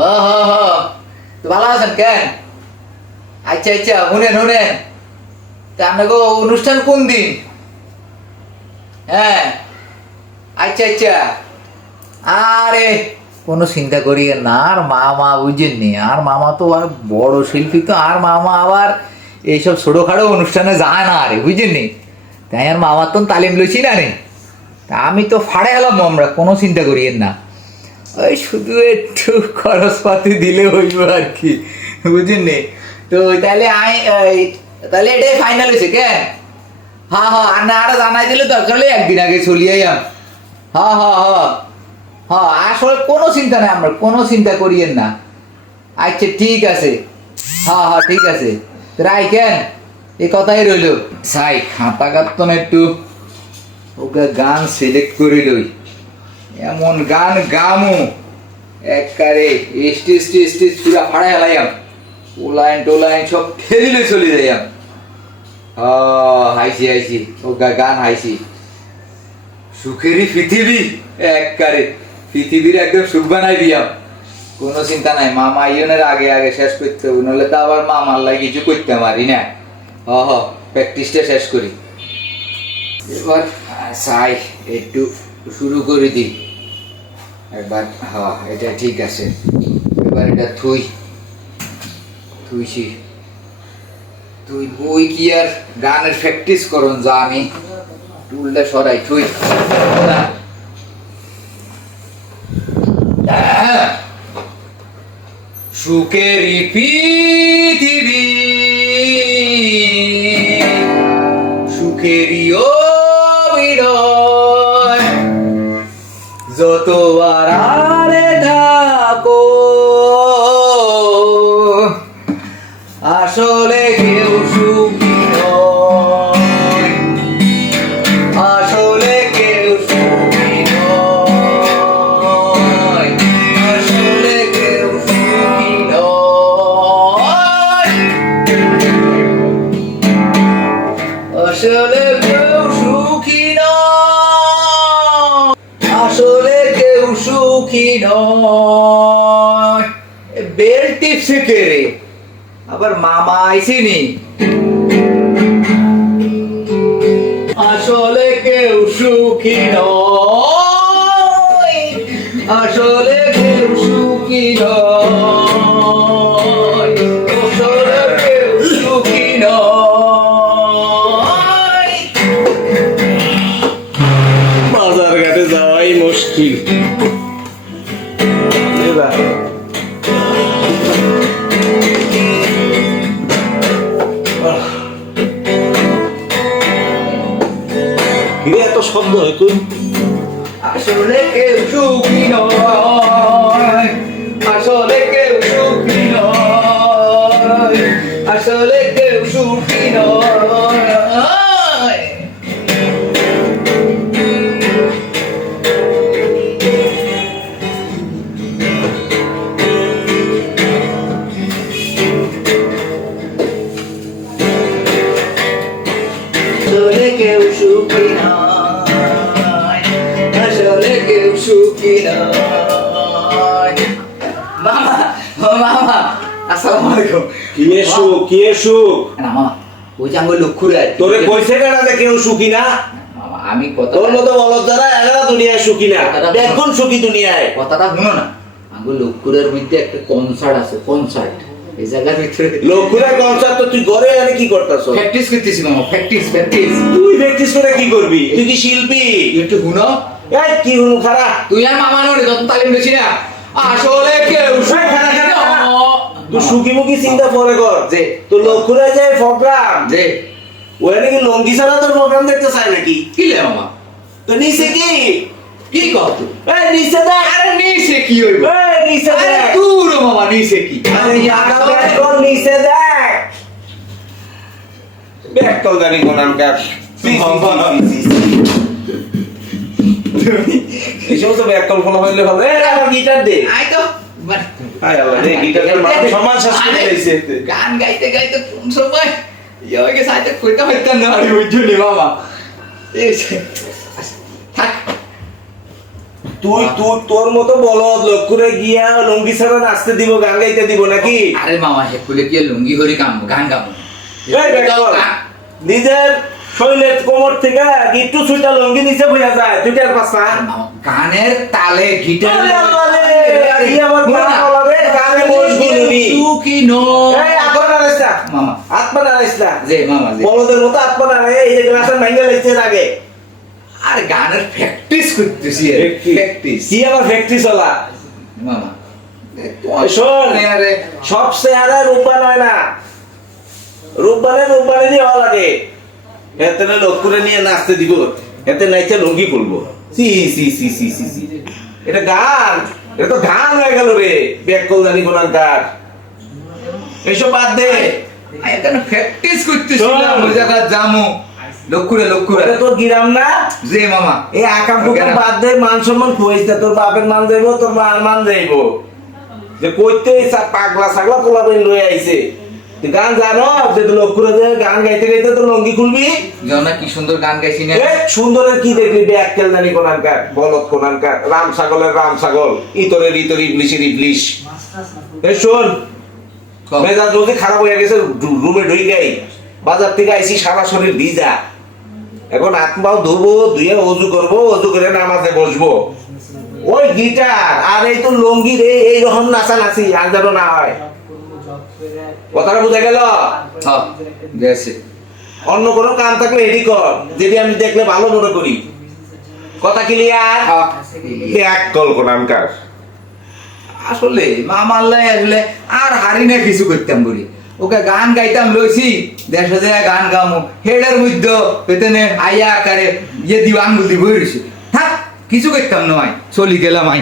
হ হ হ। ভালো আছেন কেন? আচ্ছা আচ্ছা শুনেন শুনেন। তা আপনাকে অনুষ্ঠান কোন দিন? হ্যাঁ। আচ্ছা আচ্ছা। আরে, কোনো চিন্তা করি না, আর মামা বুঝেননি। আর মামা তো আর বড় শিল্পী, তো আর মামা আবার এইসব ছোটোখাটো অনুষ্ঠানে যায় না আরে বুঝেননি? তাই আর মামার তো তালিম লইছি না রে। আমি তো ফাড়ে গেলাম আমরা, কোনো চিন্তা করিয়েন না। ওই শুধু একটু খরচপাতি দিলে হইব আর কি বুঝেননি তো তাহলে আই তাহলে এটাই ফাইনাল হয়েছে, কে? হ্যাঁ হ্যাঁ আর না, আরও জানাই দিলে দরকার হলে একদিন আগে চলিয়ে যাম হ্যাঁ হ্যাঁ হ্যাঁ হ্যাঁ আসলে কোনো চিন্তা নেই আমরা, কোনো চিন্তা করিয়েন না। আচ্ছা ঠিক আছে। হ্যাঁ হ্যাঁ ঠিক আছে। রাই, কেন? এই কথাই রইল। সাই খাতা কাত্তন একটু। ওকে গান সিলেক্ট করে লই। এমন গান গামু। একবারে স্টেজ স্টেজ স্টেজ পুরা ফাড়া হেলাইয়াম। ওলাইন টোলাইন সব ঠেলিলে চলে যাইয়াম। হাইছি হাইছি, ও গান হাইছি। সুখেরই পৃথিবী একবারে পৃথিবীর একদম সুখ বানাই দিয়াম। কোনো চিন্তা নাই, মামা ইয়নের আগে আগে শেষ করতে হবে নাহলে তো আবার মামার লাগে কিছু করতে পারি না। হ হ প্র্যাকটিসটা শেষ করি। এবার চাই, একটু শুরু করে দিই। হ্যাঁ এটা ঠিক আছে এবার এটা থুই থুইছি তুই বই কি আর গানের প্র্যাকটিস করুন যা আমি টুলটা সরাই, থুই। আহ! আড়ালে থাকো আসলে বেল আবার মামা আইসিনি। আসলে কেউ সুখী নয়। আসলে শব্দ হয় কই আসলে কেউ সুখী নয়। মামা আসসালামু আলাইকুম। কি এসু কি এসু না মামা ওই যে আঙ্গুল লক্ষ্য রে তোরে কইছে কেনা যে কেউ সুখী না? আমি কথা তোর মতো বলদ যারা এগারা দুনিয়ায় সুখী না। দেখুন সুখী দুনিয়ায়। কথাটা শুনো না। আঙ্গুল লক্ষ্যের মধ্যে একটা কনসার্ট আছে কনসার্ট এই জায়গার ভিতরে লক্ষ্মীরা কনসার্ট তো তুই ঘরে কি করতাস প্র্যাকটিস করতেছি মামা প্র্যাকটিস প্র্যাকটিস তুই প্র্যাকটিস করে কি করবি? তুই কি শিল্পী? একটু শুনো। এই কি হলো খারা? তুই আর মামা নড়ে যত তালিম দিছি না। আসলে কেউ তুই সুখী মুখী চিন্তা পরে কর। যে। তো লক্ষ্মীরা যে প্রোগ্রাম। যে ওই নাকি লঙ্গি ছাড়া তোর প্রোগ্রাম দেখতে চায় নাকি? কি লে মামা? তো নিচে কি? কি কর তুই এই নিচে দেখ। আরে নিচে কি হইব? এই নিচে আরে দেখ। দূর মামা নিচে কি? আরে জায়গা বের কর নিচে দেখ। ব্যাগ তো জানি কোন আমকার এই সমস্ত ব্যাগ কল্পনা হইলে ভালো। এই আমার গিটার দে। আই তো। গান গাইতে গাইতে কোন সময়? ইয়ে সাইতে কইতে হইতাম না আরে ওই জন্য মামা এই সে- থাক। তুই তুই তোর মতো বলদ লোক করে গিয়া লঙ্গি ছাড়া নাচতে দিব গান গাইতে দিব নাকি? আরে মামা হে কুলে কি আর লুঙ্গি হরি কাম গান গাম। নিজের শৈলের কোমর থেকে গিট্টু ছুটা লঙ্গি নিচে বইয়া যায়। তুই পাশা গানের তালে গিটার আমার গানে কি নো এই মামা। আত্মা নাড়াইস না যে মামা যে বলদের মতো আত্মা নাড়াই এই যে গ্লাসের মাইঙ্গা লাগছে আগে। আর গানের প্র্যাকটিস করতেছি প্র্যাকটিস কি আমার ফ্যাক্টরি চলা মামা শোন সব চেহারা রূপবান হয় না। রূপবানের রূপবানেরই হওয়া লাগে। এতে না লোক করে নিয়ে নাচতে দিব। এতে নাইতে লুঙ্গি খুলবো। সি সি সি সি সি সি। এটা গান। এটা তো গান হয়ে গেল রে। ব্যাক কলদানি কোনার গান এসব বাদ দে। এখানে প্র্যাকটিস করতেছিলাম ওই জায়গা জামু লক্ষুরে লক্ষুরে এটা তোর গিরাম না? যে মামা। এই আকাম কুকাম বাদ দে মান সম্মান খুঁজছ না তোর বাপের মান যাইব তোর মার মান যাইব যে কইতে পাগলা ছাগলা পোলা লই আইছে। গান জানো যে তুই লোক করে গান গাইতে গাইতে তোর লঙ্গি খুলবি। জনা কি সুন্দর গান গাইছি না? সুন্দরের কি দেখলি? ব্যাগ কেলদানি কোনানকার বলদ কোনানকার রাম ছাগলের রাম ছাগল ইতরের ইতর ইবলিশের ইবলিশ। এ শোন মেজাজ যদি খারাপ হয়ে গেছে রুমে ঢুই গাই। বাজার থেকে আইসি সারা শরীর ভিজা। এখন আত্মাও ধুবো ধুয়ে অজু করব অজু করে নামাজে বসবো। ওই গিটার আর এই তো লঙ্গি রে এই রকম নাচা নাচি আর যেন না হয়। কথাটা বুঝে গেল? হ্যাঁ গেছে অন্য কোনো কাম থাকলে এডি কর যদি আমি দেখলে ভালো মনে করি। কথা ক্লিয়ার হ্যাঁ। এক কল কোনানকার আসলে মামাল্লাই আসলে আর হারি না কিছু করতাম বলি। ওকে গান গাইতাম লইছি দেশে দেয়া গান গামু। হেডের মধ্যে পেতেনে আইয়া আকারে ইয়ে দিব আঙ্গুল দিব থাক কিছু করতাম নয় চলি গেলাম আই।